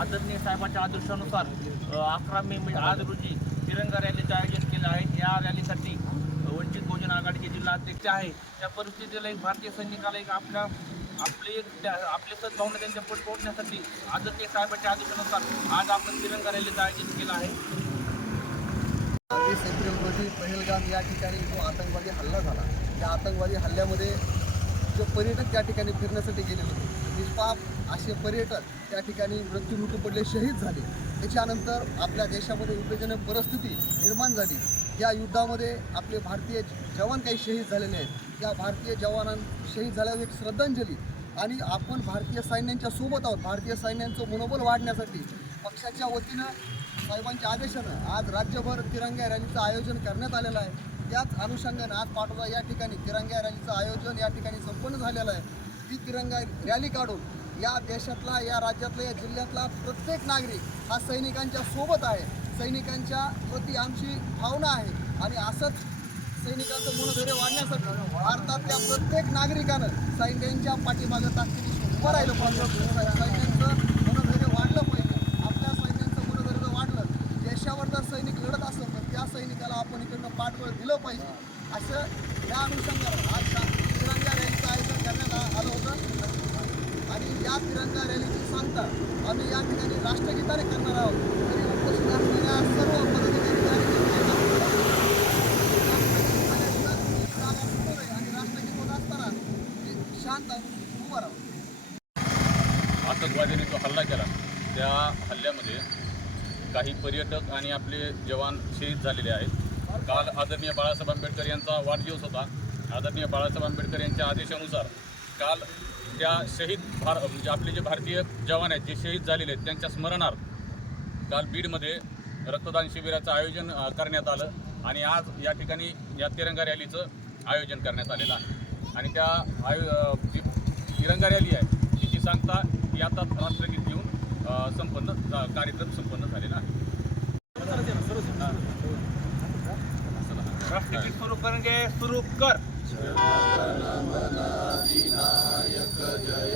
आदरणीय साहेबांच्या आदर्शानुसार अकरा मे म्हणजे आज रोजी तिरंगा रॅलीचं आयोजन केलं आहे. या रॅलीसाठी वंचित बहुजन आघाडीचे जिल्हा अध्यक्ष आहे. त्या परिस्थितीला एक भारतीय सैनिकाला एक आपल्या आपले एक त्या- आपले सद्भावना त्यांच्या पोट पोहोचण्यासाठी आदरणीय साहेबांच्या आदेशानुसार आज आपण तिरंगा रॅलीचं आयोजन केलं आहे. वीस एप्रिल रोजी पहलगाम या ठिकाणी जो आतंकवादी हल्ला झाला त्या आतंकवादी हल्ल्यामध्ये जे पर्यटक त्या ठिकाणी फिरण्यासाठी गेले होते. निष्पाप असे पर्यटक त्या ठिकाणी मृत्युमुखी पडले शहीद झाले. त्याच्यानंतर आपल्या देशामध्ये उद्वेजनक परिस्थिती निर्माण झाली. या युद्धामध्ये आपले भारतीय जवान काही शहीद झालेले आहेत. त्या भारतीय जवानां शहीद झाल्यावर एक श्रद्धांजली आणि आपण भारतीय सैन्यांच्या सोबत आहोत. भारतीय सैन्यांचं मनोबल वाढण्यासाठी पक्षाच्या वतीनं साहेबांच्या आदेशानं आज राज्यभर तिरंगा रॅलीचं आयोजन करण्यात आलेलं आहे. त्याच अनुषंगानं आज पाटोदा या ठिकाणी तिरंगा रॅलीचं आयोजन या ठिकाणी संपन्न झालेलं आहे. ही तिरंगा रॅली काढून या देशातला या राज्यातला या जिल्ह्यातला प्रत्येक नागरिक हा सैनिकांच्या सोबत आहे. सैनिकांच्या प्रती आमची भावना आहे. आणि असंच सैनिकांचं मनोधैर्य वाढण्यासाठी भारतातल्या प्रत्येक नागरिकानं सैन्यांच्या पाठीमागं ताकदीने उभं राहिलं पाहिजे. सैन्यांचं मनोधैर्य वाढलं पाहिजे. आपल्या सैन्यांचं मनोधैर्य वाढलं देशावर जर सैनिक लढत असेल तर त्या सैनिकाला आपण इकडनं पाठबळ दिलं पाहिजे. असं या अनुषंगानं आज तिरंगा रॅलीचं आयोजन करण्यात आ- आलं होतं आणि या तिरंगा रॅलीची सांगता आम्ही या ठिकाणी राष्ट्रगीताने करणार आहोत. तरी उपस्थित असलेल्या सर्व पदाधिकारी आणि राष्ट्रगीत होत असताना शांत उभं राहू आतंकवादीने जो हल्ला केला त्या हल्ल्यामध्ये काही पर्यटक आणि आपले जवान शहीद झालेले आहेत. काल आदरणीय बाळासाहेब आंबेडकर यांचा वाढदिवस होता. आदरणीय बाळासाहेब आंबेडकर यांच्या आदेशानुसार काल त्या शहीद भार म्हणजे आपले जे भारतीय जवान आहेत जे शहीद झालेले आहेत त्यांच्या स्मरणार्थ काल बीडमध्ये रक्तदान शिबिराचं आयोजन करण्यात आलं आणि आज या ठिकाणी या तिरंगा रॅलीचं आयोजन करण्यात आलेलं आहे. आणि त्या आयो जी तिरंगा रॅली आहे तिची सांगता ही आता राष्ट्रगीत घेऊन संपन्न कार्यक्रम संपन्न झालेला आहे. राष्ट्रगीत सुरू करेंगे सुरू कर. जय